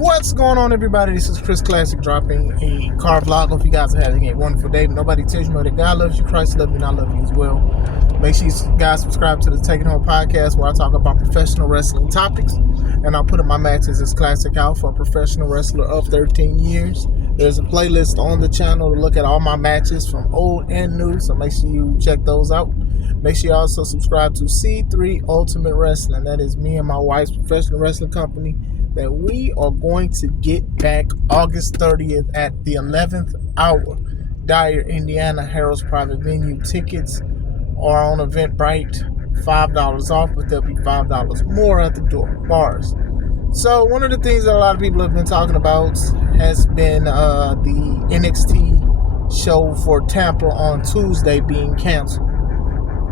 What's going on, everybody? This is Chris Classic dropping a car vlog. Hope you guys are having a wonderful day. Nobody tells you that God loves you, Christ loves you, and I love you as well. Make sure you guys subscribe to the Taking Home podcast, where I talk about professional wrestling topics, and I'll put up my matches as classic out for a professional wrestler of 13 years. There's a playlist on the channel to look at all my matches from old and new, so make sure you check those out. Make sure you also subscribe to C3 Ultimate Wrestling. That is me and my wife's professional wrestling company that we are going to get back August 30th at the 11th hour. Dyer, Indiana, Harold's private venue. Tickets are on Eventbrite, $5 off, but there'll be $5 more at the door. Bars. So one of the things that a lot of people have been talking about has been the NXT show for Tampa on Tuesday being canceled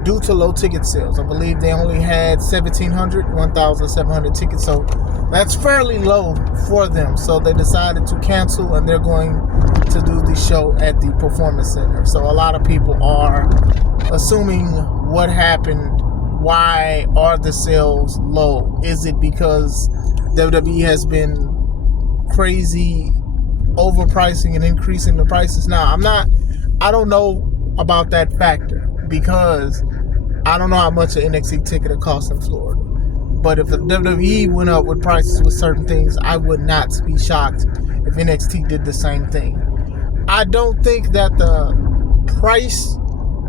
due to low ticket sales. I believe they only had 1,700 tickets, so that's fairly low for them. So they decided to cancel, and they're going to do the show at the Performance Center. So a lot of people are assuming what happened. Why are the sales low? Is it because WWE has been crazy overpricing and increasing the prices? Now, I don't know about that factor, because I don't know how much an NXT ticket will cost in Florida. But if the WWE went up with prices with certain things, I would not be shocked if NXT did the same thing. I don't think that the price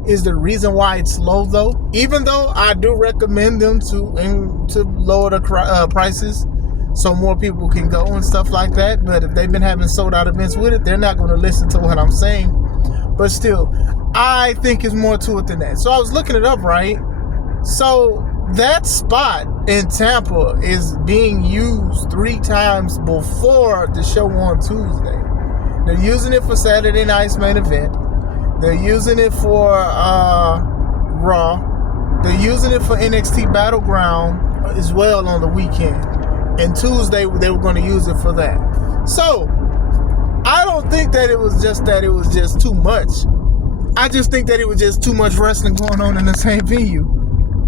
is the reason why it's low, though. Even though I do recommend them to lower the prices so more people can go and stuff like that. But if they've been having sold out events with it, they're not going to listen to what I'm saying. But still, I think it's more to it than that. So I was looking it up, right? So that spot in Tampa is being used 3 times before the show on Tuesday. They're using it for Saturday night's main event. They're using it for Raw. They're using it for NXT Battleground as well on the weekend. And Tuesday, they were going to use it for that. So I don't think that it was just too much. I just think that it was just too much wrestling going on in the same venue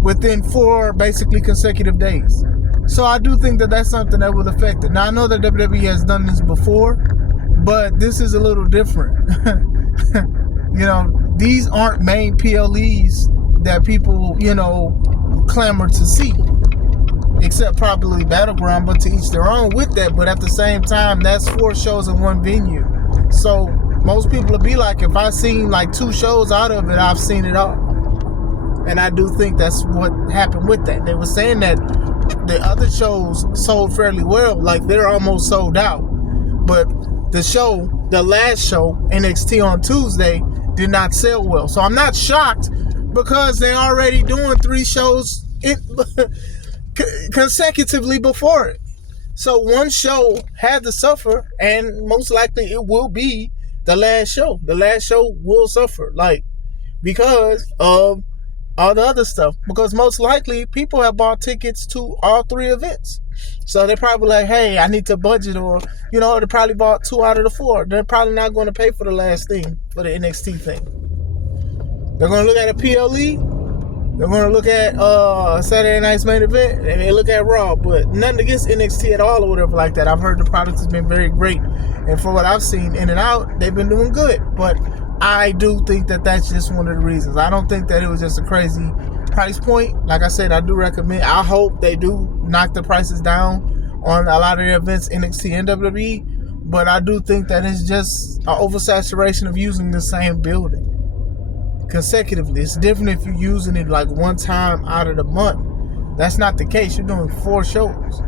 within 4 basically consecutive days. So I do think that that's something that will affect it. Now, I know that WWE has done this before, but this is a little different. These aren't main PLEs that people, clamor to see, except probably Battleground, but to each their own with that. But at the same time, that's 4 shows in one venue. So most people will be like, if I've seen like 2 shows out of it, I've seen it all. And I do think that's what happened with that. They were saying that the other shows sold fairly well, like they're almost sold out. But the last show, NXT on Tuesday, did not sell well. So I'm not shocked, because they're already doing 3 shows consecutively before it. So one show had to suffer, and most likely it will be the last show. The last show will suffer, because of all the other stuff. Because most likely people have bought tickets to all 3 events. So they're probably like, hey, I need to budget, or, they probably bought 2 out of the 4. They're probably not going to pay for the last thing, for the NXT thing. They're going to look at a PLE. They're going to look at Saturday night's main event, and they look at Raw. But nothing against NXT at all or whatever like that. I've heard the product has been very great. And for what I've seen in and out, they've been doing good. But I do think that that's just one of the reasons. I don't think that it was just a crazy price point. Like I said, I do recommend. I hope they do knock the prices down on a lot of their events, NXT and WWE. But I do think that it's just an oversaturation of using the same building consecutively. It's different if you're using it like one time out of the month. That's not the case. You're doing 4 shows.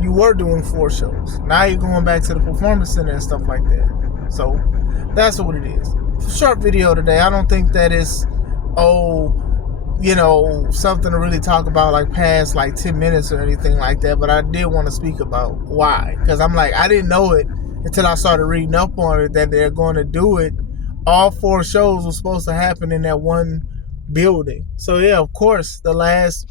You were doing 4 shows. Now you're going back to the Performance Center and stuff like that. So that's what it is. Short video today. I don't think that it's something to really talk about like past like 10 minutes or anything like that. But I did want to speak about why. Because I'm like, I didn't know it until I started reading up on it that they're going to do it. All 4 shows were supposed to happen in that one building. So yeah, of course, the last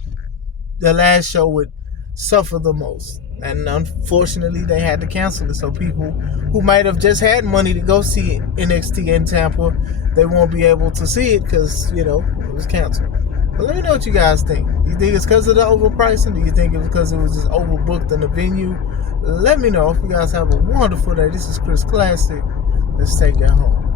show would suffer the most. And unfortunately, they had to cancel it. So people who might have just had money to go see NXT in Tampa, they won't be able to see it because, it was canceled. But let me know what you guys think. Do you think it's because of the overpricing? Do you think it's because it was just overbooked in the venue? Let me know. If you guys have a wonderful day. This is Chris Classic. Let's take it home.